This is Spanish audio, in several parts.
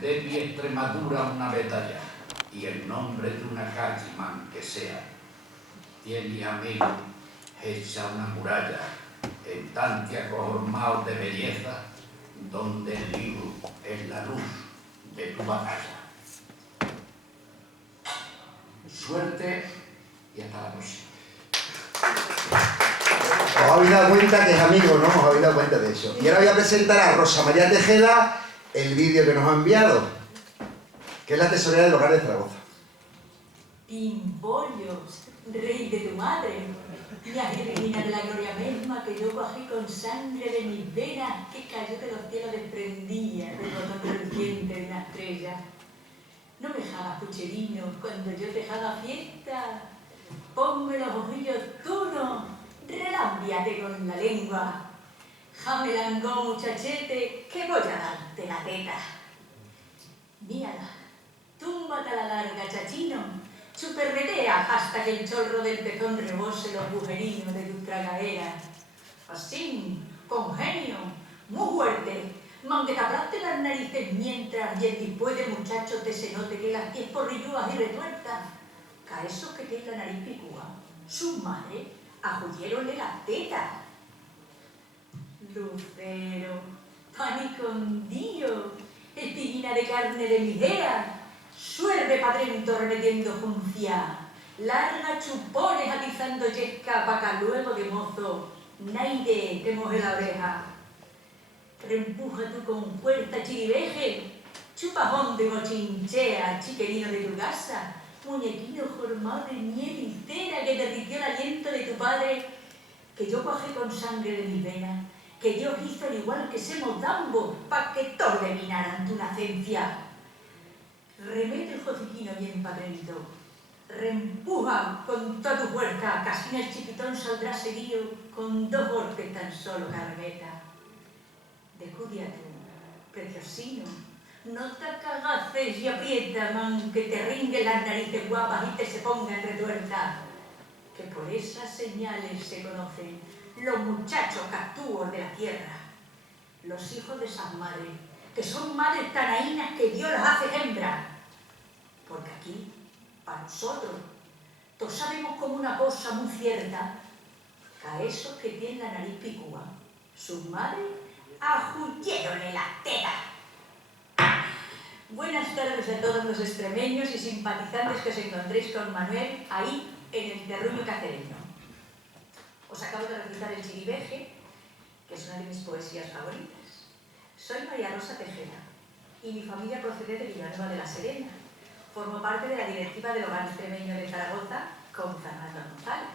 dé mi Extremadura una batalla y el nombre de una calle que sea, tiene amigo hecha una muralla en tanto acojormao de belleza, donde el libro es la luz de tu batalla. Suerte y hasta la próxima. Os habéis dado cuenta que es amigo, ¿no? Os habéis dado cuenta de eso. Y ahora voy a presentar a Rosa María Tejeda el vídeo que nos ha enviado, que es la tesorera del hogar de Zaragoza. Pimpollo, rey de tu madre, la reina de la gloria misma que yo cogí con sangre de mis venas, que cayó de los cielos desprendía del botón reluciente de una estrella. No me dejagas pucherino cuando yo te dejaba fiesta, ponme los ojillos tunos, relámbiate con la lengua, jamelangó muchachete, que voy a darte la teta. Mírala, túmbate a la larga, chachino, superretea hasta que el chorro del pezón rebose los agujerinos de tu tragadera. Así, con genio, muy fuerte, manque te aplaste las narices mientras y el después de muchacho te se note que las pies porrilludas y retuertas. Que a esos que tienen la nariz picúa, su madre ajullieronle las tetas. Lucero, pan y condillo, espiguina de carne de ligera, suerve pa' dentro remetiendo juncia, larga chupones atizando yesca pa' que luego de mozo naide te moje la oreja. Reempuja tú con fuerza chiriveje, chupajón de mochinchea, chiquerino de tu casa, muñequino formado de miel y cera que derritió el aliento de tu padre, que yo cuajé con sangre de mi vena, que Dios hizo al igual que ese motambo, pa' que todos le minaran tu nacencia. Remete el jociquino bien padrito, reempuja con toda tu fuerza, casi en el chiquitón saldrá seguido con 2 golpes tan solo carreta. Descudia tú, preciosino, no te cagaces y aprieta, man, que te ringuen las narices guapas y te se pongan retuertas, que por esas señales se conocen los muchachos cactúos de la tierra, los hijos de esas madres, que son madres tanaínas que Dios las hace hembras. Porque aquí, para nosotros, todos sabemos como una cosa muy cierta, que a esos que tienen la nariz picúa, sus madres ajullieronle la teta. Buenas tardes a todos los extremeños y simpatizantes que os encontréis con Manuel ahí en el terruño cacereño. Os acabo de recitar el Chiriveje, que es una de mis poesías favoritas. Soy María Rosa Tejeda y mi familia procede de Villanueva de la Serena. Formo parte de la directiva del Hogar Extremeño de Zaragoza con Fernando González.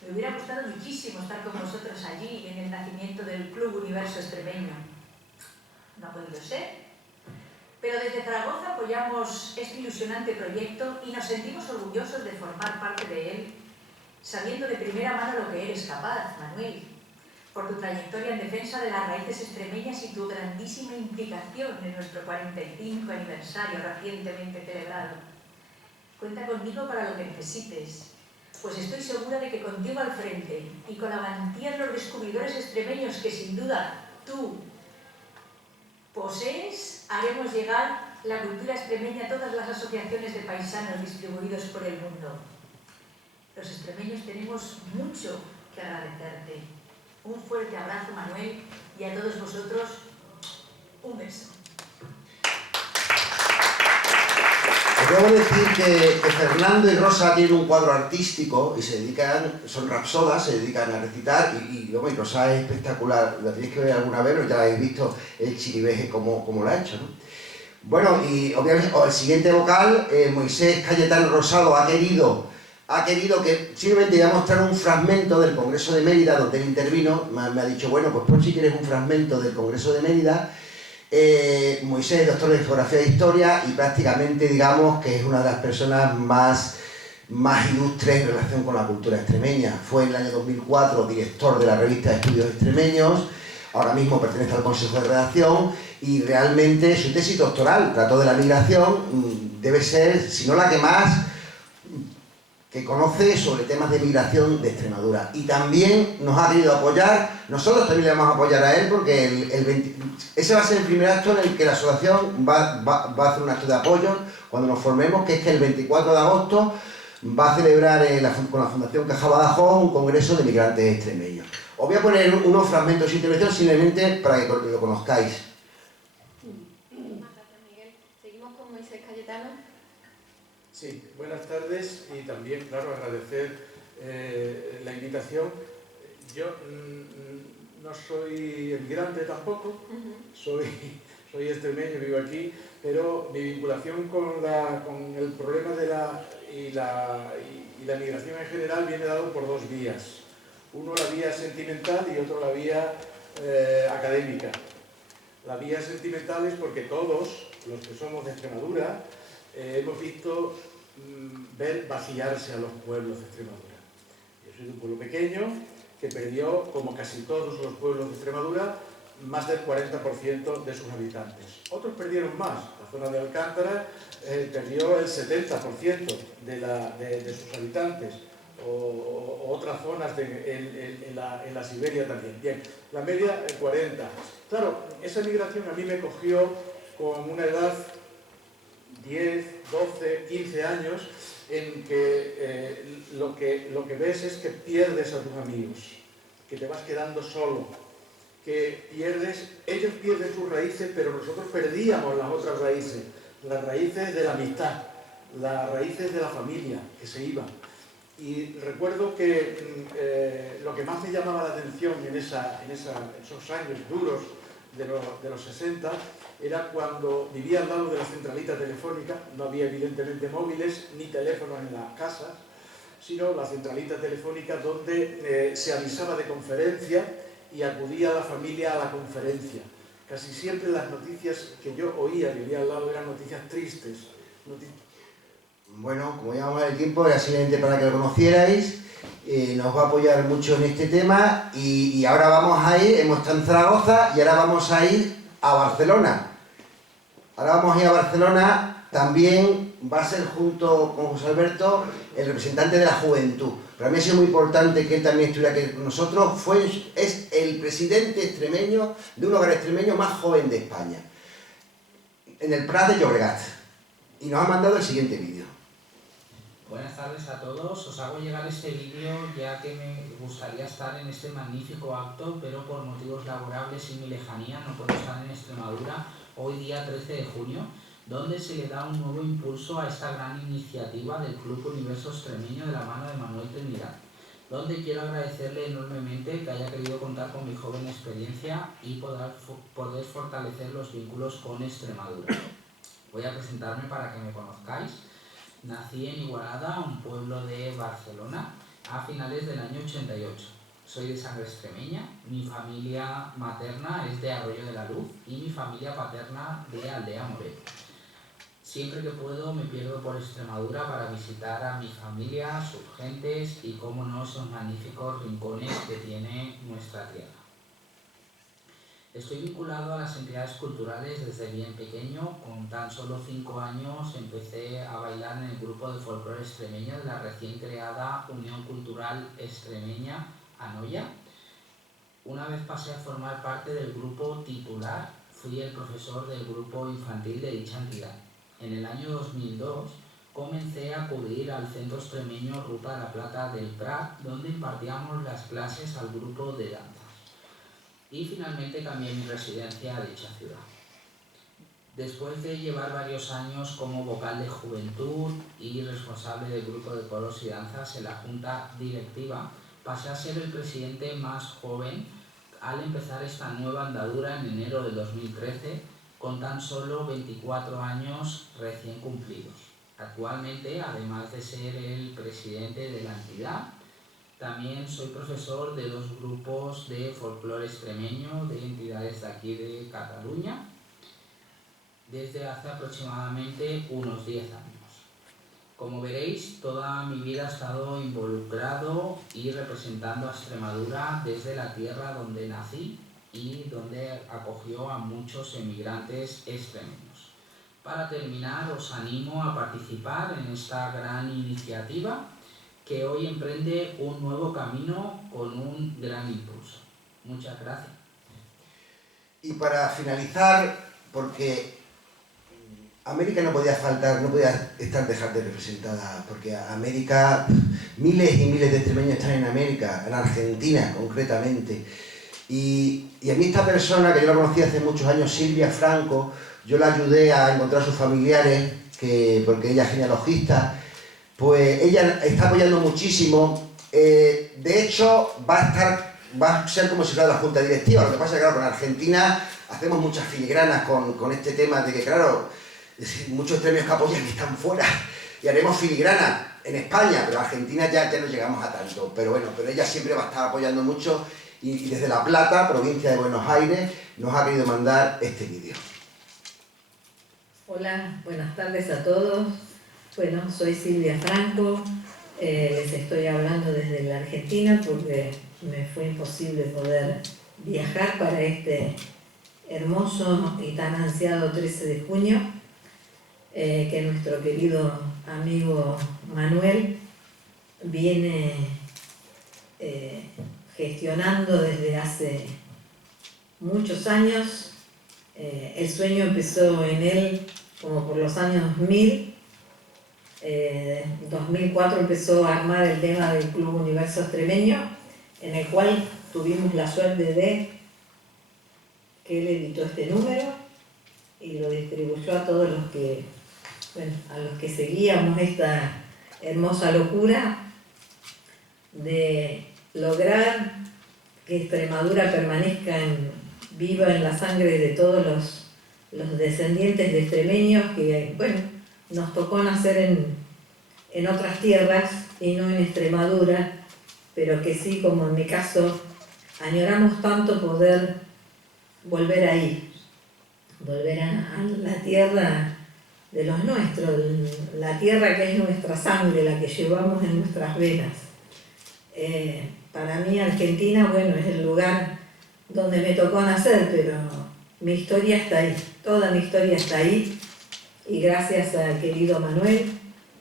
Me hubiera gustado muchísimo estar con vosotros allí en el nacimiento del Club Universo Extremeño. No ha podido ser, pero desde Zaragoza apoyamos este ilusionante proyecto y nos sentimos orgullosos de formar parte de él, sabiendo de primera mano lo que eres capaz, Manuel, por tu trayectoria en defensa de las raíces extremeñas y tu grandísima implicación en nuestro 45 aniversario recientemente celebrado. Cuenta conmigo para lo que necesites, pues estoy segura de que contigo al frente y con la valentía de los descubridores extremeños que sin duda tú posees, haremos llegar la cultura extremeña a todas las asociaciones de paisanos distribuidos por el mundo. Los extremeños tenemos mucho que agradecerte. Un fuerte abrazo, Manuel, y a todos vosotros, un beso. Os debo decir que Fernando y Rosa tienen un cuadro artístico y se dedican, son rapsodas, se dedican a recitar y Rosa es espectacular. La tenéis que ver alguna vez, pero ya habéis visto el Chiriveje como lo ha hecho, ¿no? Bueno, y obviamente el siguiente vocal, Moisés Cayetano Rosado, ha querido que simplemente voy a mostrar un fragmento del Congreso de Mérida donde él intervino. Me ha dicho, bueno, pues por si quieres un fragmento del Congreso de Mérida. Moisés es doctor de Geografía e Historia y prácticamente digamos que es una de las personas más ilustres en relación con la cultura extremeña. Fue en el año 2004 director de la revista de Estudios Extremeños, ahora mismo pertenece al Consejo de Redacción y realmente su tesis doctoral trató de la migración, debe ser, si no la que más, que conoce sobre temas de migración de Extremadura. Y también nos ha querido apoyar, nosotros también le vamos a apoyar a él, porque ese va a ser el primer acto en el que la asociación va a hacer un acto de apoyo cuando nos formemos, que es que el 24 de agosto va a celebrar con la Fundación Caja Badajoz un congreso de migrantes extremeños. Os voy a poner unos fragmentos de su intervención simplemente para que lo conozcáis. Gracias, Miguel. Seguimos con Moisés Cayetano. Sí, buenas tardes y también, claro, agradecer la invitación. Yo no soy emigrante tampoco, soy extremeño, vivo aquí, pero mi vinculación con el problema de la migración en general viene dado por dos vías. Uno la vía sentimental y otro la vía académica. La vía sentimental es porque todos los que somos de Extremadura hemos visto ver vaciarse a los pueblos de Extremadura. Yo soy de un pueblo pequeño que perdió, como casi todos los pueblos de Extremadura, más del 40% de sus habitantes. Otros perdieron más. La zona de Alcántara perdió el 70% de sus habitantes. O otras zonas en la Siberia también. Bien, la media el 40%. Claro, esa migración a mí me cogió con una edad 10, 12, 15 años en que lo que ves es que pierdes a tus amigos, que te vas quedando solo, que ellos pierden sus raíces, pero nosotros perdíamos las otras raíces, las raíces de la amistad, las raíces de la familia que se iban. Y recuerdo que lo que más me llamaba la atención en esos años duros de los 60 era cuando vivía al lado de la centralita telefónica. No había evidentemente móviles ni teléfonos en las casas, sino la centralita telefónica donde se avisaba de conferencia y acudía la familia a la conferencia. Casi siempre las noticias que yo oía, vivía al lado, eran noticias tristes. Bueno, como llevamos el tiempo, era simplemente para que lo conocierais. Nos va a apoyar mucho en este tema y ahora vamos a ir, hemos estado en Zaragoza y ahora vamos a ir a Barcelona. Ahora vamos a ir a Barcelona, también va a ser junto con José Alberto el representante de la juventud. Para mí ha sido muy importante que él también estuviera aquí con nosotros. Es el presidente extremeño de un hogar extremeño más joven de España, en el Prat de Llobregat. Y nos ha mandado el siguiente vídeo. Buenas tardes a todos, os hago llegar este vídeo ya que me gustaría estar en este magnífico acto, pero por motivos laborables y mi lejanía no puedo estar en Extremadura hoy día 13 de junio, donde se le da un nuevo impulso a esta gran iniciativa del Club Universo Extremeño de la mano de Manuel Trinidad, donde quiero agradecerle enormemente que haya querido contar con mi joven experiencia y poder fortalecer los vínculos con Extremadura. Voy a presentarme para que me conozcáis. Nací en Igualada, un pueblo de Barcelona, a finales del año 88. Soy de sangre extremeña, mi familia materna es de Arroyo de la Luz y mi familia paterna de Aldea Moreno. Siempre que puedo me pierdo por Extremadura para visitar a mi familia, sus gentes y, cómo no, esos magníficos rincones que tiene nuestra tierra. Estoy vinculado a las entidades culturales desde bien pequeño. Con tan solo 5 años empecé a bailar en el grupo de folclore extremeño de la recién creada Unión Cultural Extremeña Anoia. Una vez pasé a formar parte del grupo titular, fui el profesor del grupo infantil de dicha entidad. En el año 2002 comencé a acudir al Centro Extremeño Ruta de la Plata del Prat, donde impartíamos las clases al grupo de danza. Y finalmente cambié mi residencia a dicha ciudad. Después de llevar varios años como vocal de juventud y responsable del grupo de coros y danzas en la junta directiva, pasé a ser el presidente más joven al empezar esta nueva andadura en enero de 2013, con tan solo 24 años recién cumplidos. Actualmente, además de ser el presidente de la entidad, también soy profesor de 2 grupos de folclore extremeño de entidades de aquí de Cataluña desde hace aproximadamente unos 10 años. Como veréis, toda mi vida he estado involucrado y representando a Extremadura desde la tierra donde nací y donde acogió a muchos emigrantes extremeños. Para terminar, os animo a participar en esta gran iniciativa que hoy emprende un nuevo camino con un gran impulso. Muchas gracias. Y para finalizar, porque América no podía faltar, no podía dejar de representada, porque América, miles y miles de extremeños están en América, en Argentina concretamente. Y a mí esta persona, que yo la conocí hace muchos años, Silvia Franco, yo la ayudé a encontrar a sus familiares, porque ella es genealogista, pues ella está apoyando muchísimo. De hecho, va a ser como si fuera la junta directiva. Lo que pasa es que, claro, con Argentina hacemos muchas filigranas con este tema de que, claro, muchos extremios que apoyan que están fuera, y haremos filigrana en España, pero en Argentina ya no llegamos a tanto. Pero bueno, pero ella siempre va a estar apoyando mucho, y desde La Plata, provincia de Buenos Aires, nos ha querido mandar este vídeo. Hola, buenas tardes a todos. Bueno, soy Silvia Franco, les estoy hablando desde la Argentina porque me fue imposible poder viajar para este hermoso y tan ansiado 13 de junio, que nuestro querido amigo Manuel viene gestionando desde hace muchos años. El sueño empezó en él como por los años 2000. 2004 empezó a armar el tema del Club Universo Extremeño, en el cual tuvimos la suerte de que él editó este número y lo distribuyó a todos los que, bueno, a los que seguíamos esta hermosa locura de lograr que Extremadura permanezca viva en la sangre de todos los descendientes de extremeños que, bueno, nos tocó nacer en otras tierras y no en Extremadura, pero que sí, como en mi caso, añoramos tanto poder volver ahí, volver a la tierra de los nuestros, la tierra que es nuestra sangre, la que llevamos en nuestras venas. Para mí Argentina, bueno, es el lugar donde me tocó nacer, pero mi historia está ahí, toda mi historia está ahí, y gracias al querido Manuel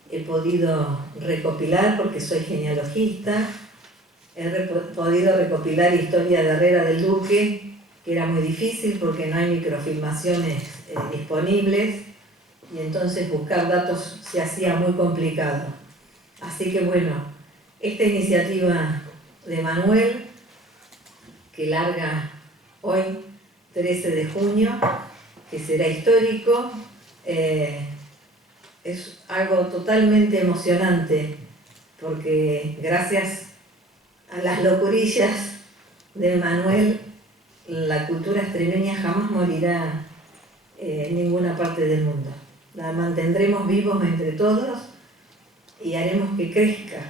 he podido recopilar, porque soy genealogista, he podido recopilar historia de Herrera del Duque, que era muy difícil porque no hay microfilmaciones disponibles, y entonces buscar datos se hacía muy complicado. Así que bueno, esta iniciativa de Manuel, que larga hoy, 13 de junio, que será histórico, es algo totalmente emocionante, porque gracias a las locurillas de Manuel, la cultura extremeña jamás morirá en ninguna parte del mundo. La mantendremos vivos entre todos y haremos que crezca,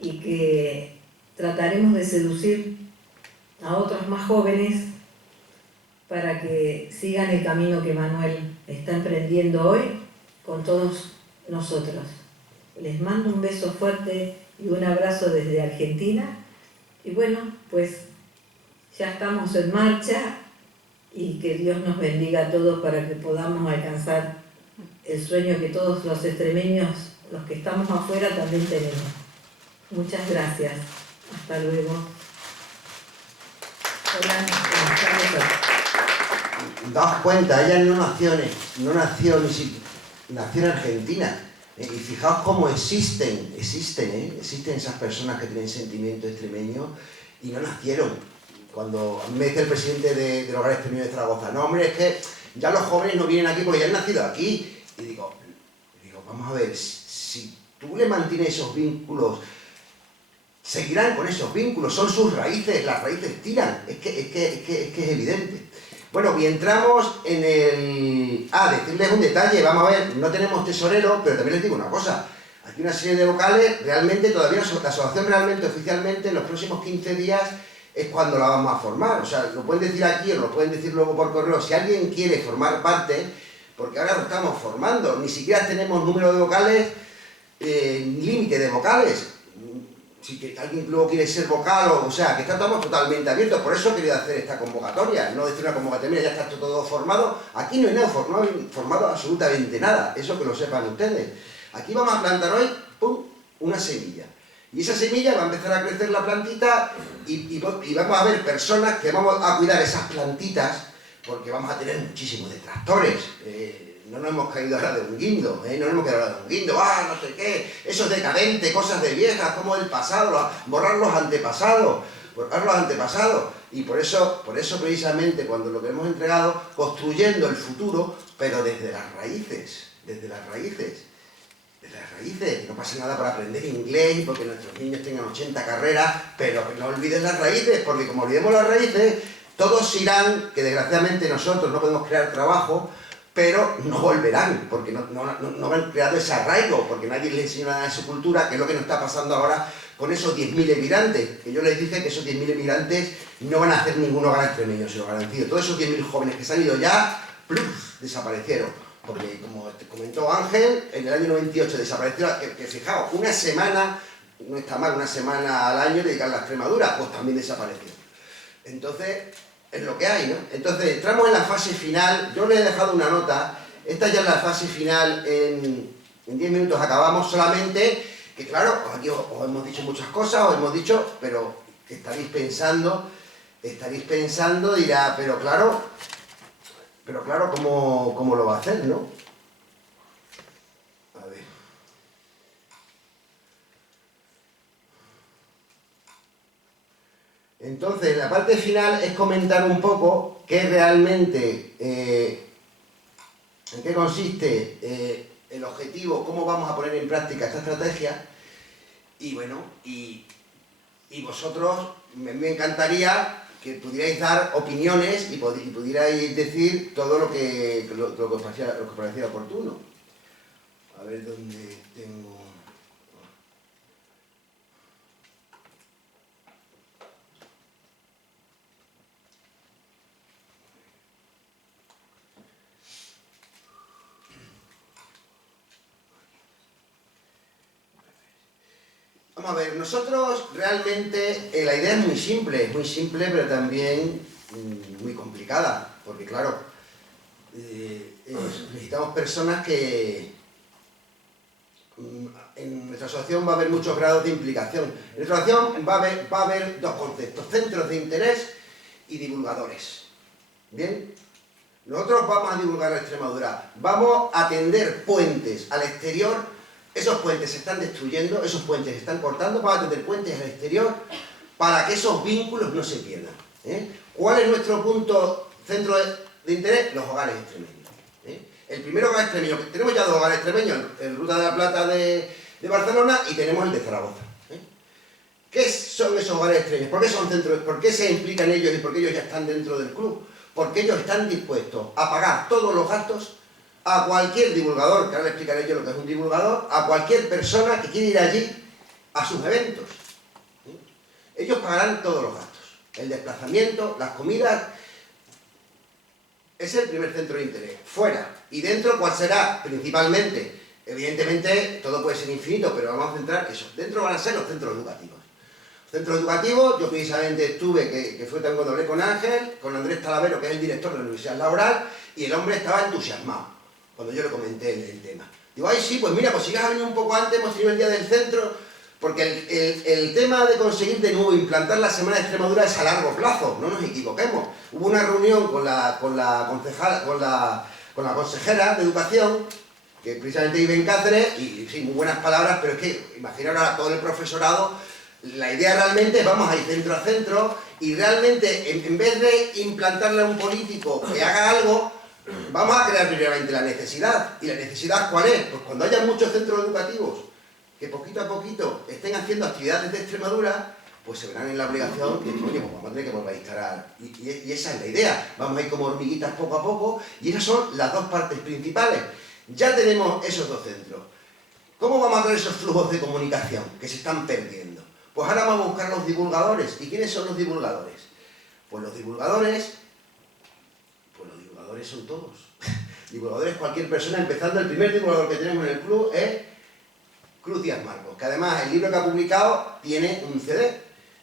y que trataremos de seducir a otros más jóvenes para que sigan el camino que Manuel está emprendiendo hoy con todos nosotros. Les mando un beso fuerte y un abrazo desde Argentina, y bueno, pues ya estamos en marcha, y que Dios nos bendiga a todos para que podamos alcanzar el sueño que todos los extremeños, los que estamos afuera, también tenemos. Muchas gracias. Hasta luego. Hola, buenas tardes a todos. Daos cuenta, ella no nació ni siquiera, nació en Argentina. Y fijaos cómo existen esas personas que tienen sentimiento extremeño y no nacieron. Cuando me dice el presidente del Hogar Extremeño de Zaragoza, no hombre, es que ya los jóvenes no vienen aquí porque ya han nacido aquí. Y digo, vamos a ver, si tú le mantienes esos vínculos, seguirán con esos vínculos, son sus raíces, las raíces tiran, es que es evidente. Bueno, y entramos en el... decirles un detalle, vamos a ver, no tenemos tesorero, pero también les digo una cosa, aquí una serie de vocales, realmente todavía la asociación realmente, oficialmente, en los próximos 15 días es cuando la vamos a formar, o sea, lo pueden decir aquí o lo pueden decir luego por correo, si alguien quiere formar parte, porque ahora lo estamos formando, ni siquiera tenemos número de vocales, límite de vocales. Si que alguien luego quiere ser vocal, o sea, que estamos totalmente abiertos. Por eso he querido hacer esta convocatoria, no decir una convocatoria, mira, ya está todo formado. Aquí no hay nada formado absolutamente nada, eso que lo sepan ustedes. Aquí vamos a plantar hoy, ¡pum!, una semilla. Y esa semilla va a empezar a crecer la plantita y vamos a ver personas que vamos a cuidar esas plantitas porque vamos a tener muchísimos detractores. No nos hemos caído ahora de un guindo, no nos hemos quedado ahora de un guindo, no sé qué, eso es decadente, cosas de viejas, como del pasado, borrar los antepasados. Y por eso precisamente cuando lo que hemos entregado, construyendo el futuro, pero desde las raíces, no pasa nada por aprender inglés, porque nuestros niños tengan 80 carreras, pero no olviden las raíces, porque como olvidemos las raíces, todos irán, que desgraciadamente nosotros no podemos crear trabajo, pero no volverán, porque no han creado ese arraigo, porque nadie les enseñó nada de su cultura, que es lo que nos está pasando ahora con esos 10.000 emigrantes, que yo les dije que esos 10.000 emigrantes no van a hacer ningún hogar extremeño, se lo garantizo. Todos esos 10.000 jóvenes que se han ido ya, ¡pluf!, desaparecieron. Porque, como te comentó Ángel, en el año 98 desapareció, que fijaos, una semana, no está mal, una semana al año dedicar a la Extremadura, pues también desapareció. Entonces, es lo que hay, ¿no? Entonces, entramos en la fase final, yo les he dejado una nota, esta ya es la fase final, en 10 minutos acabamos, solamente que claro, aquí os hemos dicho muchas cosas, pero estaréis pensando, dirá, pero claro, ¿cómo lo va a hacer, no? A ver. Entonces, la parte final es comentar un poco qué realmente, en qué consiste el objetivo, cómo vamos a poner en práctica esta estrategia. Y bueno, y vosotros, me encantaría que pudierais dar opiniones y pudierais decir todo lo que os pareciera oportuno. A ver dónde tengo... Vamos a ver, nosotros realmente, la idea es muy simple, pero también muy complicada, porque claro, necesitamos personas que... En nuestra asociación va a haber muchos grados de implicación. En nuestra asociación va a haber dos conceptos, centros de interés y divulgadores. ¿Bien? Nosotros vamos a divulgar la Extremadura, vamos a tender puentes al exterior. Esos puentes se están destruyendo, esos puentes se están cortando, vamos a tender puentes al exterior para que esos vínculos no se pierdan. ¿Cuál es nuestro centro de interés? Los hogares extremeños. El primer hogar extremeño, tenemos ya dos hogares extremeños, en Ruta de la Plata de Barcelona y tenemos el de Zaragoza. ¿Qué son esos hogares extremeños? ¿Por qué son centros? ¿Por qué se implican ellos y por qué ellos ya están dentro del club? Porque ellos están dispuestos a pagar todos los gastos a cualquier divulgador, que ahora le explicaré yo lo que es un divulgador, a cualquier persona que quiera ir allí a sus eventos. Ellos pagarán todos los gastos, el desplazamiento, las comidas. Es el primer centro de interés. Fuera. Y dentro, ¿cuál será? Principalmente, evidentemente, todo puede ser infinito, pero vamos a centrar eso. Dentro van a ser los centros educativos. Centros educativos, yo precisamente estuve, que fue también cuando hablé con Ángel, con Andrés Talavero, que es el director de la Universidad Laboral, y el hombre estaba entusiasmado cuando yo le comenté el tema. Digo, ay sí, pues mira, pues si has venido un poco antes, hemos tenido el día del centro, porque el tema de conseguir de nuevo implantar la Semana de Extremadura es a largo plazo, no nos equivoquemos. Hubo una reunión con la consejera de Educación, que precisamente vive en Cáceres, y sí, muy buenas palabras, pero es que imaginaros a todo el profesorado, la idea realmente es vamos a ir centro a centro, y realmente en vez de implantarle a un político que haga algo, vamos a crear primeramente la necesidad. ¿Y la necesidad cuál es? Pues cuando haya muchos centros educativos que poquito a poquito estén haciendo actividades de Extremadura, pues se verán en la obligación de que, oye, pues vamos a tener que volver a instalar. Y esa es la idea. Vamos a ir como hormiguitas poco a poco, y esas son las dos partes principales. Ya tenemos esos dos centros. ¿Cómo vamos a crear esos flujos de comunicación que se están perdiendo? Pues ahora vamos a buscar los divulgadores. ¿Y quiénes son los divulgadores? Pues los divulgadores son todos. Divulgadores cualquier persona, empezando el primer divulgador que tenemos en el club es Cruz Díaz Marcos, que además el libro que ha publicado tiene un CD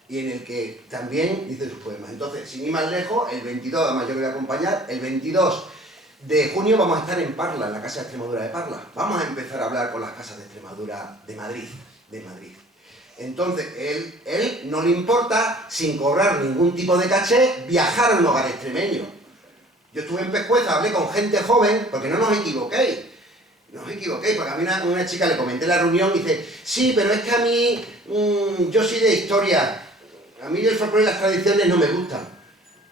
y en el que también dice sus poemas. Entonces, sin ir más lejos, el 22, además yo que voy a acompañar, el 22 de junio vamos a estar en Parla, en la Casa de Extremadura de Parla. Vamos a empezar a hablar con las casas de Extremadura de Madrid. Entonces, él no le importa, sin cobrar ningún tipo de caché, viajar a un hogar extremeño. Yo estuve en Pescueza, hablé con gente joven, porque no nos equivoquéis. No os equivoquéis, porque a mí una chica le comenté en la reunión y dice, sí, pero es que a mí, yo soy de historia, a mí el folclore y las tradiciones no me gustan.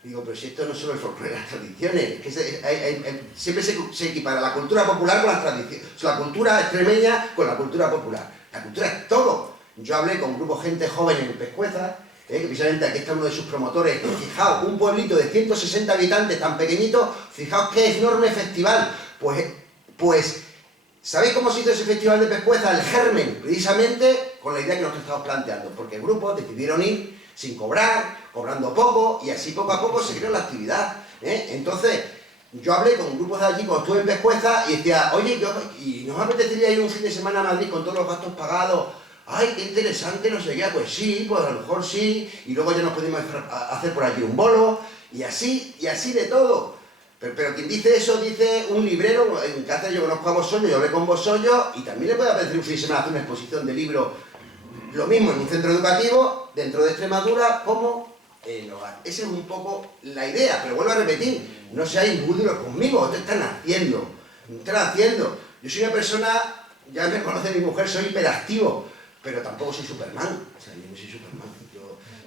Digo, pero si esto no es solo el folclore y las tradiciones, es que siempre se equipara la cultura popular con las tradiciones, o sea, la cultura extremeña con la cultura popular. La cultura es todo. Yo hablé con un grupo de gente joven en Pescueza, que precisamente aquí está uno de sus promotores, fijaos, un pueblito de 160 habitantes tan pequeñito, fijaos qué enorme festival. Pues ¿sabéis cómo se hizo ese festival de Pescueza? El germen, precisamente con la idea que nosotros estamos planteando, porque el grupo decidieron ir sin cobrar, cobrando poco, y así poco a poco se creó la actividad. Entonces, yo hablé con grupos de allí cuando estuve en Pescueza y decía, oye, ¿y nos apetecería ir un fin de semana a Madrid con todos los gastos pagados? ¡Ay, qué interesante! No sé qué, pues sí, pues a lo mejor sí, y luego ya nos podemos hacer por allí un bolo, y así de todo. Pero quien dice eso, dice un librero. En Cáceres yo conozco a Bosollo, yo hablé con Bosollo, y también le puede apetecer un fin de semana hacer una exposición de libros, lo mismo en un centro educativo, dentro de Extremadura, como en el hogar. Esa es un poco la idea, pero vuelvo a repetir, no seáis muy duros conmigo, ustedes están haciendo. Yo soy una persona, ya me conoce mi mujer, soy hiperactivo, pero tampoco soy Superman, o sea, yo no soy Superman.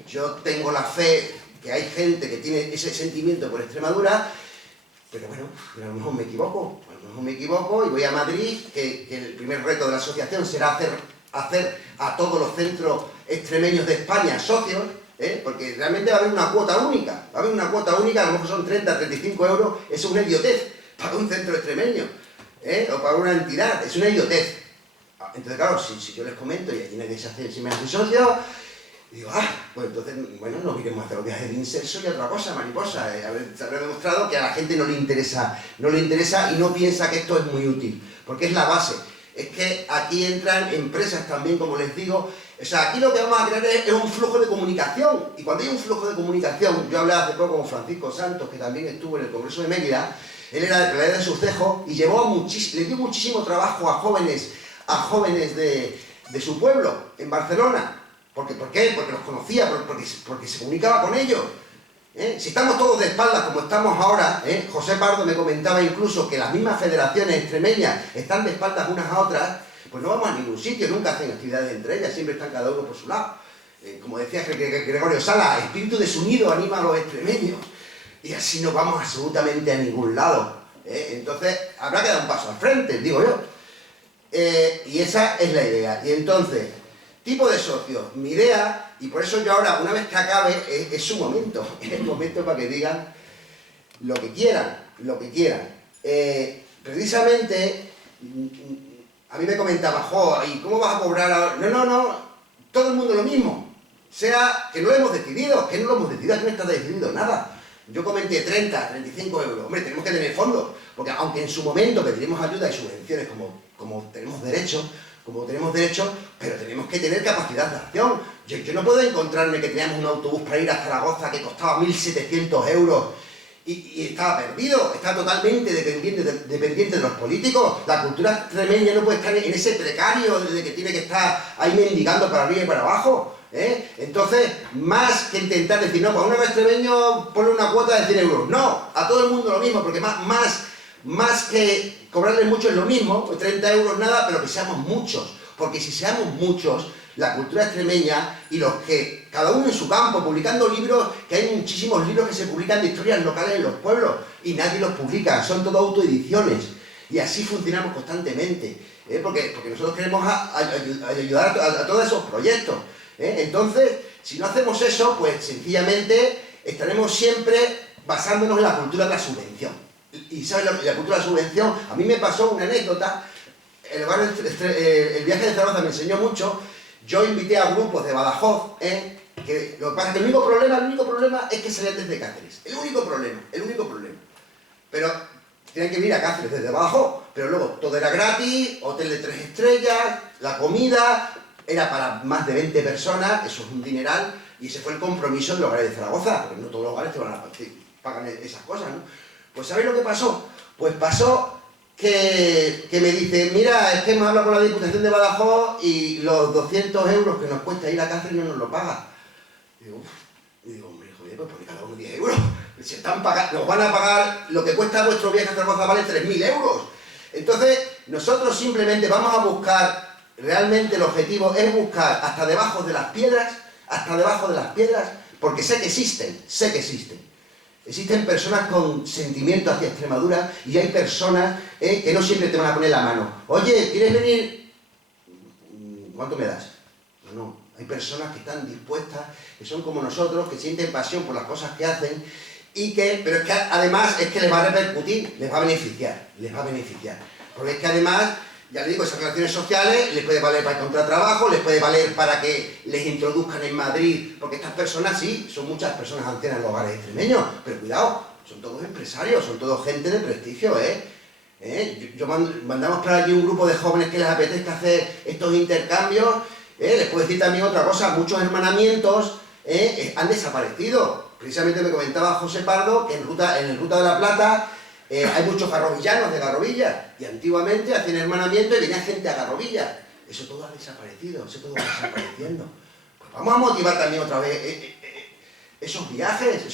Yo tengo la fe que hay gente que tiene ese sentimiento por Extremadura, pero bueno, a lo mejor me equivoco y voy a Madrid, que el primer reto de la asociación será hacer a todos los centros extremeños de España socios, porque realmente va a haber una cuota única, a lo mejor son 30, 35 euros, es una idiotez para un centro extremeño, o para una entidad, es una idiotez. Entonces, claro, si yo les comento y allí nadie si me hace socio, digo, pues entonces, bueno, nos iremos a hacer los viajes de inserso y otra cosa, mariposa. Se habrá demostrado que a la gente no le interesa y no piensa que esto es muy útil, porque es la base. Es que aquí entran empresas también, como les digo. O sea, aquí lo que vamos a crear es un flujo de comunicación, y cuando hay un flujo de comunicación, yo hablé hace poco con Francisco Santos, que también estuvo en el Congreso de Mérida, él era de Surcejo y le dio muchísimo trabajo a jóvenes de su pueblo, en Barcelona. ¿Por qué? Porque los conocía, porque se comunicaba con ellos. Si estamos todos de espaldas como estamos ahora, José Pardo me comentaba incluso que las mismas federaciones extremeñas están de espaldas unas a otras, pues no vamos a ningún sitio, nunca hacen actividades entre ellas, siempre están cada uno por su lado. Como decía Gregorio Sala, espíritu desunido anima a los extremeños, y así no vamos absolutamente a ningún lado. Entonces habrá que dar un paso al frente, digo yo. Y esa es la idea. Y entonces, tipo de socios, mi idea, y por eso yo ahora, una vez que acabe, es su momento, es el momento para que digan lo que quieran. Precisamente, a mí me comentaba, ¿y cómo vas a cobrar ahora? No, todo el mundo lo mismo. O sea, que no lo hemos decidido, aquí no está decidido nada. Yo comenté 30, 35 euros. Hombre, tenemos que tener fondos, porque aunque en su momento pediremos ayuda y subvenciones como tenemos derecho, pero tenemos que tener capacidad de acción. Yo no puedo encontrarme que teníamos un autobús para ir a Zaragoza que costaba 1.700 euros y estaba perdido, estaba totalmente dependiente de los políticos. La cultura extremeña no puede estar en ese precario de que tiene que estar ahí mendigando para arriba y para abajo. Entonces, más que intentar decir, no, pues a un extremeño ponle una cuota de 100 euros. No, a todo el mundo lo mismo, porque más que cobrarle mucho es lo mismo, pues 30 euros nada, pero que seamos muchos. Porque si seamos muchos, la cultura extremeña y los que, cada uno en su campo, publicando libros, que hay muchísimos libros que se publican de historias locales en los pueblos y nadie los publica, son todo autoediciones. Y así funcionamos constantemente, porque nosotros queremos ayudar a todos esos proyectos. Entonces, si no hacemos eso, pues sencillamente estaremos siempre basándonos en la cultura de la subvención. Y ¿sabes? La cultura de la subvención, a mí me pasó una anécdota, el viaje de Zaragoza me enseñó mucho. Yo invité a grupos de Badajoz, que lo que pasa es que el único problema es que salían desde Cáceres. El único problema. Pero tenían que venir a Cáceres desde Badajoz, pero luego todo era gratis, hotel de 3 estrellas, la comida era para más de 20 personas, eso es un dineral, y ese fue el compromiso de los hogares de Zaragoza, porque no todos los hogares te van a pagar esas cosas, ¿no? Pues ¿sabéis lo que pasó? Pues pasó que me dice, mira, es que hemos hablado con la Diputación de Badajoz y los 200 euros que nos cuesta ir a Cáceres no nos lo paga. Digo, hombre, joder, pues por cada uno 10 euros. Se están pagando, nos van a pagar lo que cuesta vuestro viaje a Zaragoza, vale 3.000 euros. Entonces, nosotros simplemente vamos a buscar, realmente el objetivo es buscar hasta debajo de las piedras, porque sé que existen. Existen personas con sentimiento hacia Extremadura y hay personas que no siempre te van a poner la mano. Oye, ¿quieres venir? ¿Cuánto me das? No. Hay personas que están dispuestas, que son como nosotros, que sienten pasión por las cosas que hacen pero es que además es que les va a repercutir, les va a beneficiar. Porque es que además, ya les digo, esas relaciones sociales les puede valer para encontrar trabajo, les puede valer para que les introduzcan en Madrid, porque estas personas sí, son muchas personas ancianas en los hogares extremeños, pero cuidado, son todos empresarios, son todos gente de prestigio, mandamos para allí un grupo de jóvenes que les apetezca hacer estos intercambios. Les puedo decir también otra cosa, muchos hermanamientos han desaparecido. Precisamente me comentaba José Pardo que en el Ruta de la Plata hay muchos garrovillanos de Garrovilla y antiguamente hacían hermanamiento y venía gente a Garrovilla. Eso todo ha desaparecido, eso todo va desapareciendo. Pues vamos a motivar también otra vez esos viajes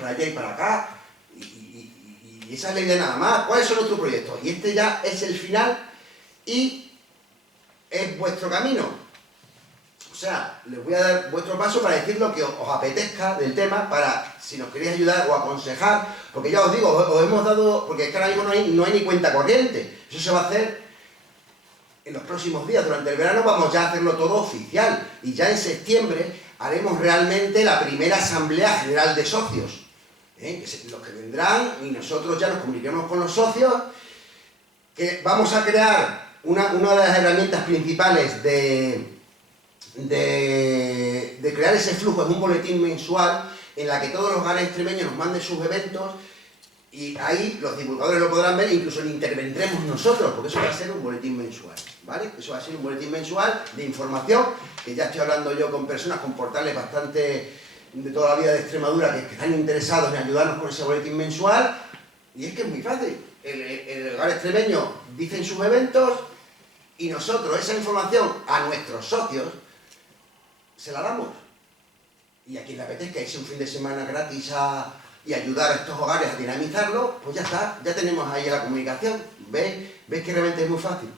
para allá y para acá. Y esa es la idea nada más. ¿Cuáles son nuestros proyectos? Y este ya es el final y es vuestro camino. O sea, les voy a dar vuestro paso para decir lo que os apetezca del tema, para si nos queréis ayudar o aconsejar, porque ya os digo, os hemos dado, porque es que ahora mismo no hay ni cuenta corriente. Eso se va a hacer en los próximos días, durante el verano vamos ya a hacerlo todo oficial, y ya en septiembre haremos realmente la primera asamblea general de socios, los que vendrán, y nosotros ya nos comunicaremos con los socios, que vamos a crear una de las herramientas principales de crear ese flujo en un boletín mensual en la que todos los hogares extremeños nos manden sus eventos y ahí los divulgadores lo podrán ver, incluso intervendremos nosotros, porque eso va a ser un boletín mensual, ¿vale? Eso va a ser un boletín mensual de información, que ya estoy hablando yo con personas, con portales bastante de toda la vida de Extremadura que están interesados en ayudarnos con ese boletín mensual, y es que es muy fácil. El hogar extremeño dicen sus eventos y nosotros esa información a nuestros socios se la damos. Y a quien le apetezca irse un fin de semana gratis y ayudar a estos hogares a dinamizarlo, pues ya está, ya tenemos ahí la comunicación. ¿Ves que realmente es muy fácil?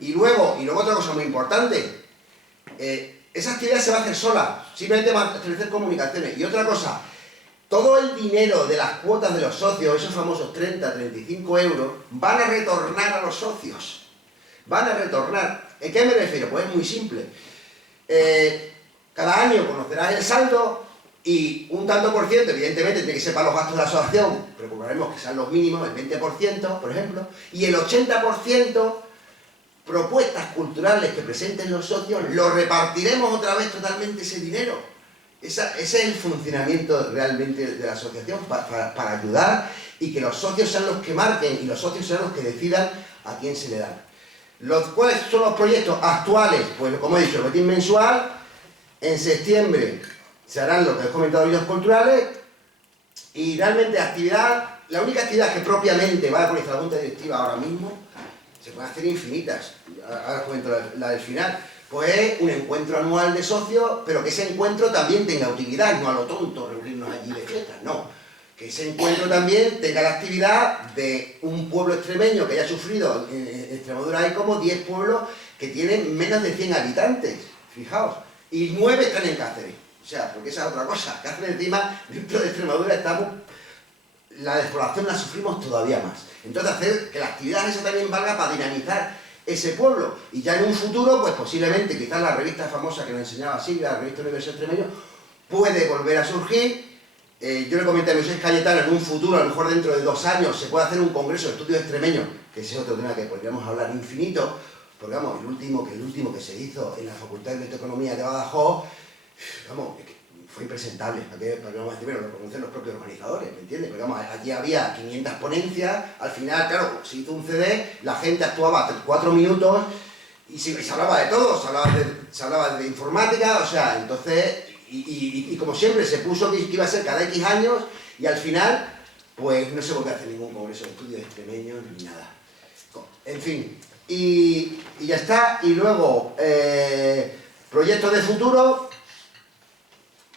Y luego otra cosa muy importante, esa actividad se va a hacer sola, simplemente va a establecer comunicaciones. Y otra cosa, todo el dinero de las cuotas de los socios, esos famosos 30, 35 euros, van a retornar a los socios. Van a retornar. ¿En qué me refiero? Pues es muy simple. Cada año conocerás el saldo y un tanto por ciento, evidentemente, tiene que ser para los gastos de la asociación, procuraremos que sean los mínimos, el 20%, por ejemplo, y el 80%, propuestas culturales que presenten los socios, lo repartiremos otra vez totalmente ese dinero. Ese es el funcionamiento realmente de la asociación, para ayudar y que los socios sean los que marquen y los socios sean los que decidan a quién se le dan. ¿Cuáles son los proyectos actuales? Pues como he dicho, el boletín mensual. En septiembre se harán lo que he comentado, vídeos culturales, y realmente la única actividad que propiamente va a realizar la Junta Directiva ahora mismo, se pueden hacer infinitas, ahora os comento la del final, pues es un encuentro anual de socios, pero que ese encuentro también tenga utilidad, no a lo tonto reunirnos allí de fiesta, no. Que ese encuentro también tenga la actividad de un pueblo extremeño que haya sufrido. En Extremadura hay como 10 pueblos que tienen menos de 100 habitantes, fijaos. Y 9 están en Cáceres, o sea, porque esa es otra cosa. Cáceres encima, dentro de Extremadura la despoblación la sufrimos todavía más. Entonces hacer que la actividad esa también valga para dinamizar ese pueblo. Y ya en un futuro, pues posiblemente, quizás la revista famosa que nos enseñaba Silvia, la revista Universo Extremeño, puede volver a surgir. Yo le comenté a Moisés Cayetano, en un futuro, a lo mejor dentro de 2 años, se puede hacer un congreso de estudios extremeños, que ese es otro tema que podríamos hablar infinito. Porque vamos, el último que se hizo en la Facultad de Economía de Badajoz, vamos, fue impresentable, para qué vamos a decir, bueno, lo conocen los propios organizadores, ¿me entiendes? Porque vamos, allí había 500 ponencias, al final, claro, se hizo un CD, la gente actuaba 4 minutos y se hablaba de todo, se hablaba de informática, o sea, entonces, y como siempre se puso que iba a ser cada X años y al final, pues no se volvió a hacer ningún congreso de estudios extremeños ni nada. En fin, y ya está. Y luego, proyectos de futuro,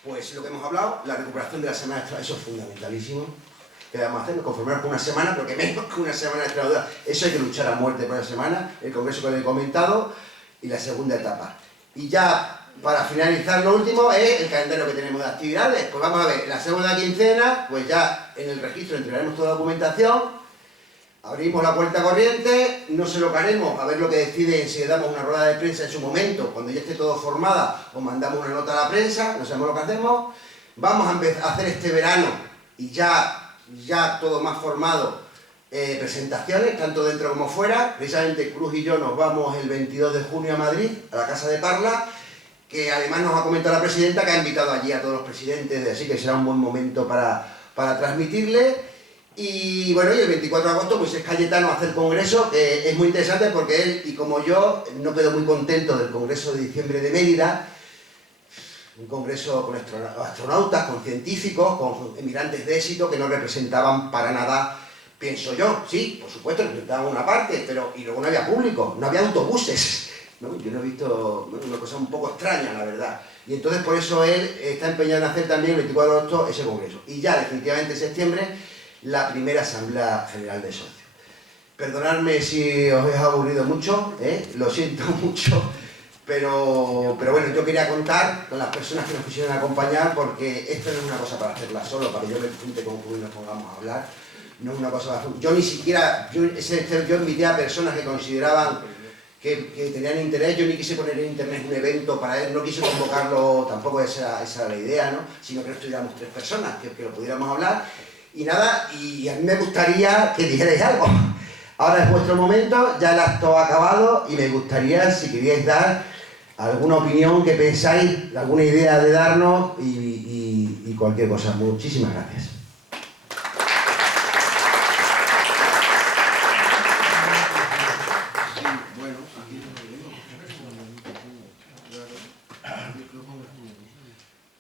pues lo que hemos hablado, la recuperación de la semana de Extremadura, eso es fundamentalísimo. ¿Qué vamos a hacer? Nos conformamos con una semana, pero que menos que una semana de Extremadura. Eso hay que luchar a muerte por la semana, el congreso que le he comentado, y la segunda etapa. Y ya, para finalizar, lo último es el calendario que tenemos de actividades. Pues vamos a ver, la segunda quincena, pues ya en el registro entregaremos toda la documentación, abrimos la cuenta corriente, no se lo haremos a ver lo que deciden, si le damos una rueda de prensa en su momento, cuando ya esté todo formada, o mandamos una nota a la prensa, no sabemos lo que hacemos. Vamos a empezar a hacer este verano, y ya todo más formado, presentaciones, tanto dentro como fuera. Precisamente Cruz y yo nos vamos el 22 de junio a Madrid, a la Casa de Parla, que además nos ha comentado la presidenta que ha invitado allí a todos los presidentes, así que será un buen momento para transmitirle. Y bueno, y el 24 de agosto Moisés Cayetano hace el congreso, que es muy interesante porque él, y como yo, no quedó muy contento del congreso de diciembre de Mérida, un congreso con astronautas, con científicos, con emigrantes de éxito, que no representaban para nada, pienso yo. Sí, por supuesto, representaban una parte, pero y luego no había público, no había autobuses, ¿no? Yo no he visto, bueno, una cosa un poco extraña, la verdad. Y entonces por eso él está empeñado en hacer también el 24 de agosto ese congreso. Y ya definitivamente en septiembre, la primera Asamblea General de Socios. Perdonadme si os he aburrido mucho, lo siento mucho, pero bueno, yo quería contar con las personas que nos quisieron acompañar, porque esto no es una cosa para hacerla solo, para que yo me junte con Julio y nos pongamos a hablar, no es una cosa para... Yo ni siquiera, yo invité a personas que consideraban que tenían interés, yo ni quise poner en internet un evento para él, no quise convocarlo, tampoco esa era la idea, ¿no? Sino que no estuviéramos 3 personas, que lo pudiéramos hablar. Y nada, y a mí me gustaría que dijerais algo. Ahora es vuestro momento, ya el acto ha acabado y me gustaría, si queríais dar alguna opinión que pensáis, alguna idea de darnos y cualquier cosa. Muchísimas gracias.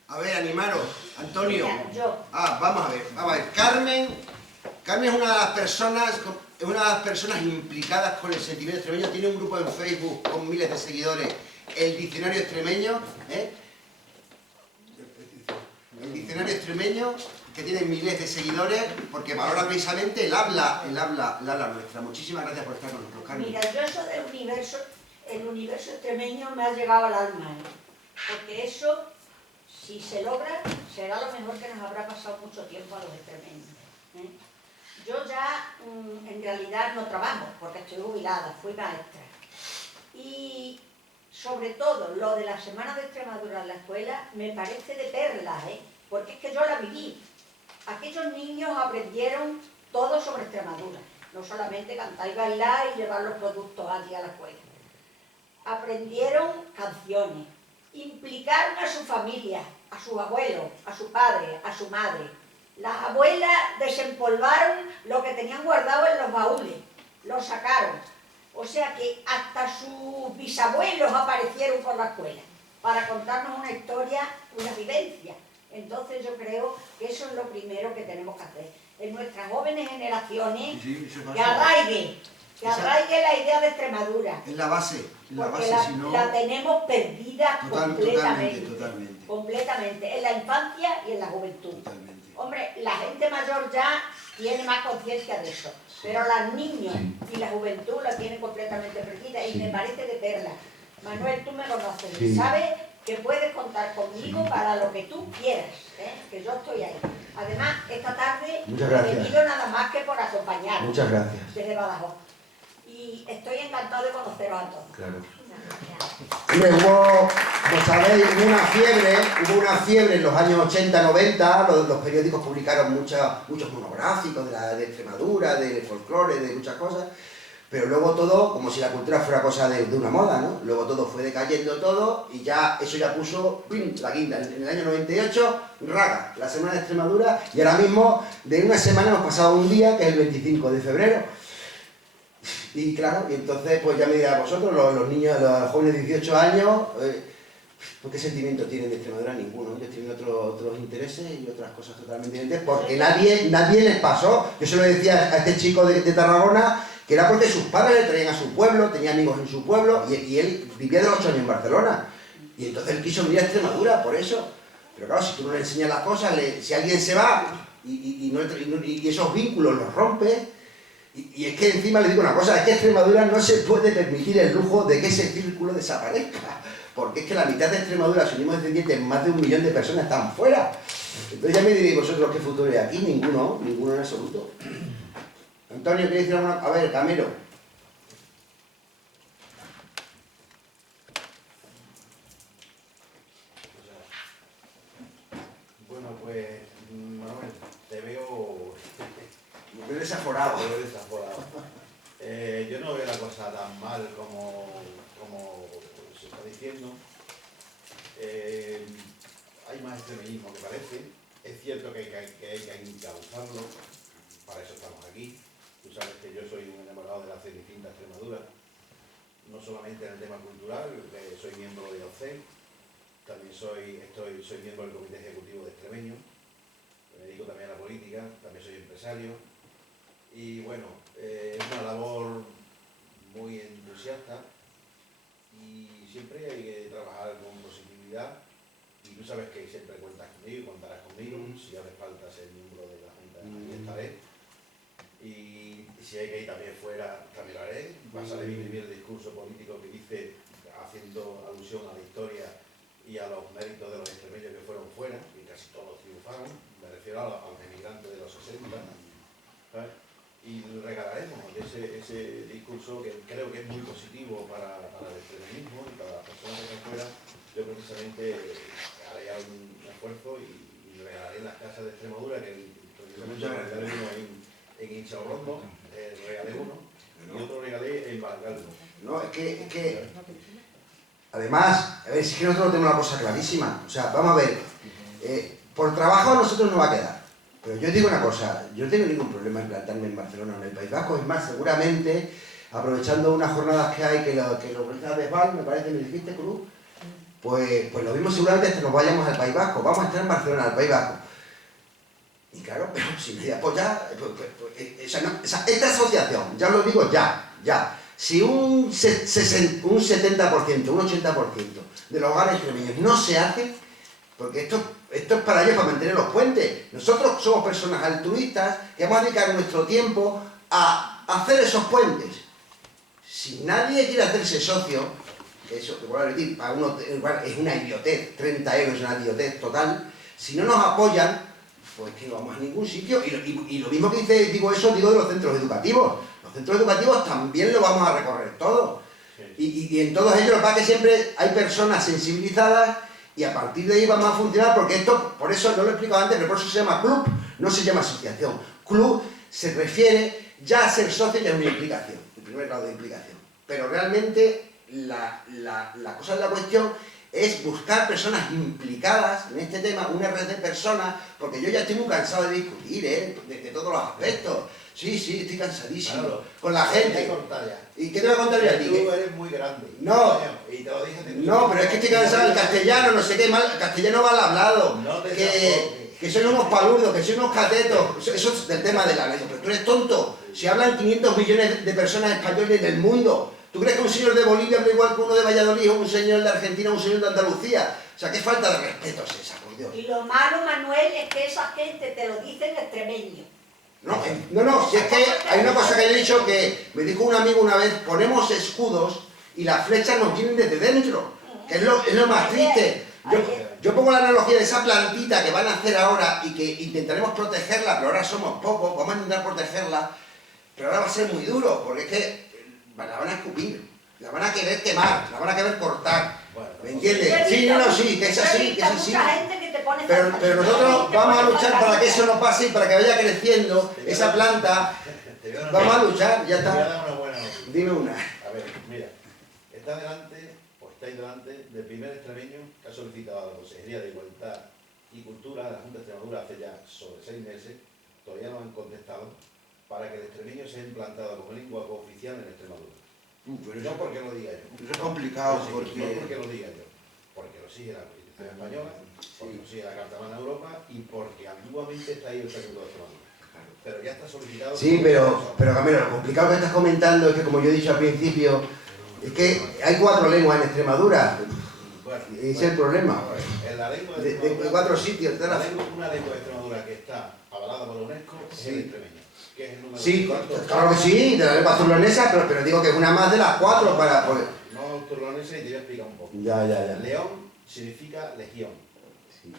A ver, animaros. Antonio. Vamos a ver. Carmen es una de las personas implicadas con el sentimiento extremeño. Tiene un grupo en Facebook con miles de seguidores, el Diccionario Extremeño, el Diccionario Extremeño, que tiene miles de seguidores, porque valora precisamente el habla nuestra. Muchísimas gracias por estar con nosotros, Carmen. Mira, yo eso del universo extremeño me ha llegado al alma, porque eso, si se logra, será lo mejor que nos habrá pasado mucho tiempo a los extremeños. Yo ya, en realidad, no trabajo, porque estoy jubilada, fui maestra. Y, sobre todo, lo de la Semana de Extremadura en la escuela me parece de perlas, porque es que yo la viví. Aquellos niños aprendieron todo sobre Extremadura, no solamente cantar y bailar y llevar los productos allí a la escuela. Aprendieron canciones, implicaron a su familia, a sus abuelos, a su padre, a su madre. Las abuelas desempolvaron lo que tenían guardado en los baúles, lo sacaron. O sea que hasta sus bisabuelos aparecieron por la escuela para contarnos una historia, una vivencia. Entonces yo creo que eso es lo primero que tenemos que hacer. En nuestras jóvenes generaciones, que arraigue la idea de Extremadura. Es la base, si no... la tenemos perdida completamente. Totalmente. En la infancia y en la juventud. Totalmente. Hombre, la gente mayor ya tiene más conciencia de eso, pero los niños y la juventud la tienen completamente perdida y me parece de perla. Manuel, tú me conoces y sabes que puedes contar conmigo para lo que tú quieras, que yo estoy ahí. Además, esta tarde he venido nada más que por acompañar. Muchas gracias. Desde Badajoz. Y estoy encantado de conoceros a todos. Claro. Hombre, como sabéis, hubo una fiebre en los años 80-90, los periódicos publicaron muchos monográficos de Extremadura, de folclore, de muchas cosas, pero luego todo, como si la cultura fuera cosa de una moda, ¿no? Luego todo fue decayendo todo y ya eso ya puso ¡pim!, la guinda. En el año 98, Raga, la Semana de Extremadura, y ahora mismo de una semana hemos pasado un día, que es el 25 de febrero. Y claro, y entonces pues ya me dirá vosotros, los niños, los jóvenes de 18 años, ¿qué sentimiento tienen de Extremadura? Ninguno. Ellos tienen otros intereses y otras cosas totalmente diferentes, porque nadie les pasó. Yo se lo decía a este chico de Tarragona, que era porque sus padres le traían a su pueblo, tenía amigos en su pueblo, y él vivía de los 8 años en Barcelona. Y entonces él quiso venir a Extremadura por eso. Pero claro, si tú no le enseñas las cosas, si alguien se va y esos vínculos los rompe, y es que encima le digo una cosa, es que Extremadura no se puede permitir el lujo de que ese círculo desaparezca, porque es que la mitad de Extremadura, sus mismos descendientes, más de 1 millón de personas están fuera. Entonces ya me diréis vosotros qué futuro hay aquí, ninguno en absoluto. Antonio, ¿quieres decir alguna? A ver, Camilo. Bueno, pues, Manuel, te veo Desaforado. Yo no veo la cosa tan mal como se está diciendo. Hay más extremeñismo que parece. Es cierto que hay que encauzarlo. Para eso estamos aquí. Tú sabes que yo soy un enamorado de la Cenicienta Extremadura. No solamente en el tema cultural, soy miembro de OCE. También soy miembro del Comité Ejecutivo de Extremeño. Me dedico también a la política. También soy empresario. Y bueno, es una labor muy entusiasta y siempre hay que trabajar con positividad, y tú sabes que siempre cuentas conmigo y contarás conmigo. Si hace falta ser miembro de la Junta, ahí estaré, y si hay que ir también fuera, también lo haré. Pasaré mi primer discurso político que hice haciendo alusión a la historia y a los méritos de los extremeños que fueron fuera, y casi todos triunfaron. Me refiero a los emigrantes de los 60, ¿sabes? Y regalaremos ese discurso que creo que es muy positivo para el extremeñismo y para las personas que están fuera. Yo precisamente haré ya un esfuerzo y regalaré las casas de Extremadura, que precisamente regalé uno en Inchalrondo, regalé uno, y otro regalé en Barangaldo. No, es que además, a ver, si es que nosotros tenemos una cosa clarísima. O sea, vamos a ver, por trabajo a nosotros nos va a quedar. Pero yo digo una cosa, yo no tengo ningún problema en plantarme en Barcelona o en el País Vasco. Es más, seguramente, aprovechando unas jornadas que hay, que lo organiza Desval, me parece, me dijiste, Cruz, pues lo mismo seguramente hasta nos vayamos al País Vasco. Vamos a estar en Barcelona, al País Vasco. Y claro, pero si me apoya, esta asociación, ya lo digo, ya. Si un 70%, un 80% de los hogares extremeños no se hace, porque esto es para ellos, para mantener los puentes. Nosotros somos personas altruistas que vamos a dedicar nuestro tiempo a hacer esos puentes. Si nadie quiere hacerse socio, que eso, te voy a decir, para uno es una idiotez, 30 euros es una idiotez total. Si no nos apoyan, pues que no vamos a ningún sitio. Y lo mismo que digo de los centros educativos. Los centros educativos también lo vamos a recorrer todo. Y en todos ellos, lo que pasa es que siempre hay personas sensibilizadas. Y a partir de ahí vamos a funcionar, porque esto, por eso no lo he explicado antes, pero por eso se llama club, no se llama asociación. Club se refiere ya a ser socio, ya es una implicación, el primer grado de implicación. Pero realmente la cosa de la cuestión es buscar personas implicadas en este tema, una red de personas, porque yo ya estoy muy cansado de discutir, de todos los aspectos. Sí, estoy cansadísimo. Claro, con la gente. ¿Y qué te voy a contar yo a ti? Tú eres muy grande. No. Y te lo dije. No, pero es que estoy cansado del castellano, no sé qué, castellano mal hablado. No que sois unos palurdos, que sois unos catetos. Eso es del tema de la ley. Pero tú eres tonto. Si hablan 500 millones de personas españoles en el mundo, ¿tú crees que un señor de Bolivia habla igual que uno de Valladolid, o un señor de Argentina, o un señor de Andalucía? O sea, qué falta de respeto es esa, por Dios. Y lo malo, Manuel, es que esa gente te lo dice en extremeño. No, si es que hay una cosa que he dicho que me dijo un amigo una vez: ponemos escudos y las flechas nos vienen desde dentro, que es lo más triste. Yo pongo la analogía de esa plantita que van a hacer ahora y que intentaremos protegerla, pero ahora somos pocos, vamos a intentar protegerla, pero ahora va a ser muy duro, porque es que la van a escupir, la van a querer quemar, la van a querer cortar. ¿Me entiendes? Sí, que es así, que es así. Pero nosotros vamos a luchar para que eso no pase y para que vaya creciendo esa planta. Vamos a luchar, ya está. Te voy a dar una buena noticia. Dime una. A ver, mira, estáis delante del primer extremeño que ha solicitado a la Consejería de Igualdad y Cultura de la Junta de Extremadura hace ya sobre 6 meses, todavía no han contestado, para que el extremeño sea implantado como lengua cooficial en Extremadura. Pero no porque lo diga yo. Eso es complicado, No porque lo diga yo, porque lo sigue la Constitución española, porque lo sigue la Carta Magna de Europa y porque antiguamente está ahí el Estatuto de Extremadura. pero ya está solicitado. Sí, pero Camilo, lo complicado que estás comentando es que, como yo he dicho al principio, es que hay 4 lenguas en Extremadura. Bueno, Ese es el problema. En la lengua De Extremadura, 4 sitios. una lengua de Extremadura que está avalada por la UNESCO es el extremeño, que es el número Sí, 4. claro que sí, de la lengua zurlonesa, pero digo que es una más de las 4 para... Pues... No turlonesa, y te voy a explicar un poco. Ya. León significa legión.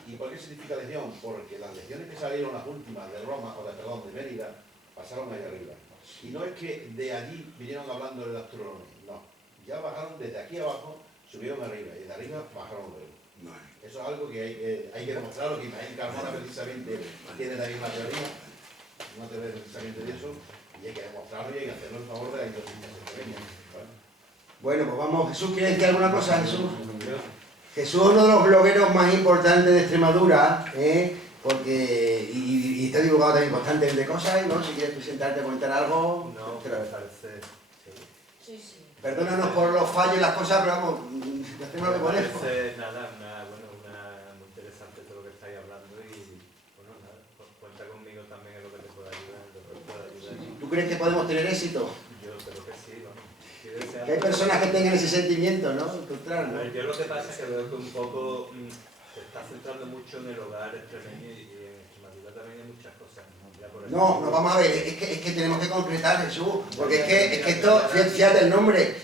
¿Y por qué significa legión? Porque las legiones que salieron, las últimas de Roma, de Mérida, pasaron allá arriba. Y no es que de allí vinieron hablando de las turlones, no. Ya bajaron desde aquí abajo, subieron arriba, y de arriba bajaron luego. Eso es algo que hay que demostrarlo, que Ismael Carmona precisamente tiene la misma teoría, una teoría precisamente de eso, y hay que demostrarlo y hay que hacerlo en favor de la industria extremeña. Bueno, pues vamos, Jesús, ¿quieres decir alguna cosa, Jesús? Jesús es uno de los blogueros más importantes de Extremadura, porque, y está divulgado también constantemente cosas, ¿no? Si quieres presentarte, comentar algo... No, me parece... Sí. Perdónanos por los fallos y las cosas, pero vamos, hacemos lo que podemos. Nada, muy interesante todo lo que estáis hablando y, bueno, nada, cuenta conmigo también en lo que te pueda ayudar, en lo que pueda ayudar. ¿Tú crees que podemos tener éxito? Yo creo que sí, vamos. Que hay personas que tengan ese sentimiento, ¿no? Encontrar, ¿no? Yo lo que pasa es que veo que un poco se está centrando mucho en el hogar extremeño y en Extremadura también hay muchas cosas. No, vamos a ver, es que tenemos que concretar, Jesús, porque es que esto, fíjate el nombre,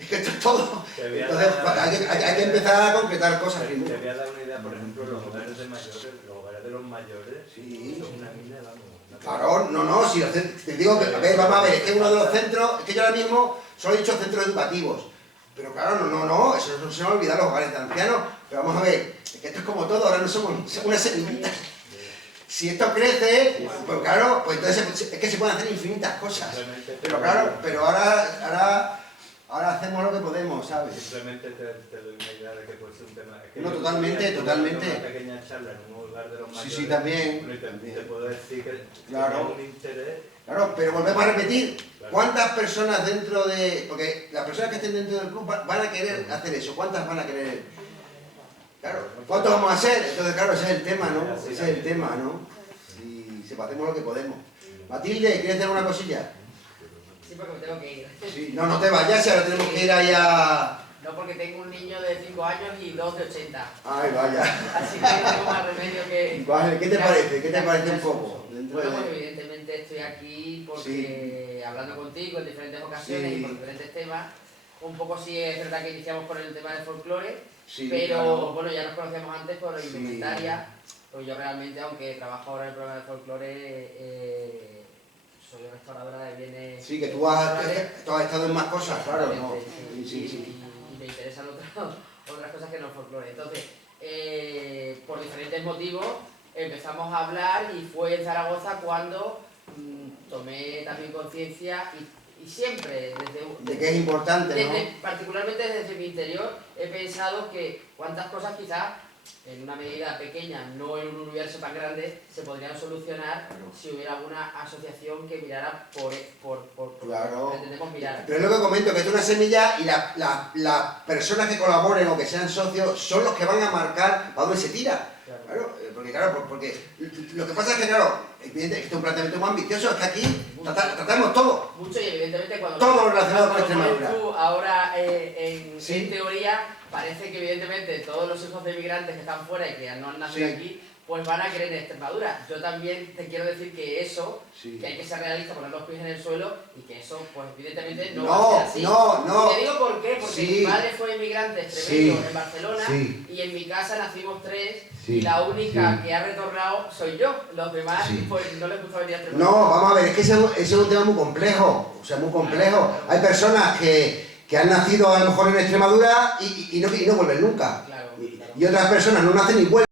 es que esto es todo. Entonces hay que empezar a concretar cosas. Te voy a dar una idea, por ejemplo, los hogares de los mayores Sí. son una mina, vamos. Claro, no, si te digo que, a ver, vamos a ver, es que uno de los centros, es que yo ahora mismo solo he dicho centros educativos, pero claro, no, eso no se me ha olvidado los hogares de ancianos, pero vamos a ver, es que esto es como todo, ahora no somos una semillita. Si esto crece, pues claro, pues entonces es que se pueden hacer infinitas cosas, pero claro, pero ahora hacemos lo que podemos, ¿sabes? Simplemente te doy una idea de que puede ser un tema... Es que No, totalmente. Una pequeña charla en un hogar de los mayores. Sí, también. Te puedo decir que claro. tenía un interés... Claro, pero volvemos a repetir, ¿cuántas personas dentro de...? Porque las personas que estén dentro del club van a querer hacer eso, ¿cuántas van a querer...? Claro, ¿cuántos vamos a hacer? Entonces, claro, ese es el tema, ¿no? Ese es el tema, ¿no? Y hacemos lo que podemos. Matilde, ¿quieres hacer alguna cosilla? Sí, porque me tengo que ir. Sí, no te vayas, ahora tenemos que ir ahí a... No, porque tengo un niño de 5 años y 2 de 80. Ay, vaya. Así que no tengo más remedio que... Vale, ¿qué te parece? ¿Qué te parece un poco? Bueno, pues evidentemente estoy aquí porque hablando contigo en diferentes ocasiones y por diferentes temas, un poco sí es verdad que iniciamos por el tema del folclore, pero claro. Bueno, ya nos conocíamos antes por indumentaria, pues yo realmente, aunque trabajo ahora en el programa de folclore, soy restauradora de bienes... Sí, que tú has estado en más cosas, claro, ¿no? Y me interesan otras cosas que no el folclore. Entonces, por diferentes motivos, empezamos a hablar y fue en Zaragoza cuando tomé también conciencia y siempre de que es importante, ¿no? Particularmente desde mi interior he pensado que cuántas cosas quizás en una medida pequeña, no en un universo tan grande, se podrían solucionar si hubiera alguna asociación que mirara por claro. Lo que pretendemos mirar. Pero es lo que comento, que es una semilla y las personas que colaboren o que sean socios son los que van a marcar para dónde se tira. Claro, porque lo que pasa es que, claro, evidentemente, esto es un planteamiento muy ambicioso, es que aquí tratamos todo. Mucho y evidentemente cuando... Todo lo relacionado con Extremadura. Tú ahora, en teoría, parece que evidentemente todos los hijos de migrantes que están fuera y que no han nacido aquí, pues van a querer en Extremadura. Yo también te quiero decir que eso, que hay que ser realista, poner los pies en el suelo y que eso, pues evidentemente no va a ser así. No. Y te digo por qué, porque mi padre fue inmigrante extremeño en Barcelona y en mi casa nacimos 3 y la única que ha retornado soy yo. Los demás, pues no les gusta venir a Extremadura. No, vamos a ver, es que ese es un tema muy complejo, muy complejo. Hay personas que han nacido a lo mejor en Extremadura y no vuelven nunca. Y otras personas no nacen y vuelven.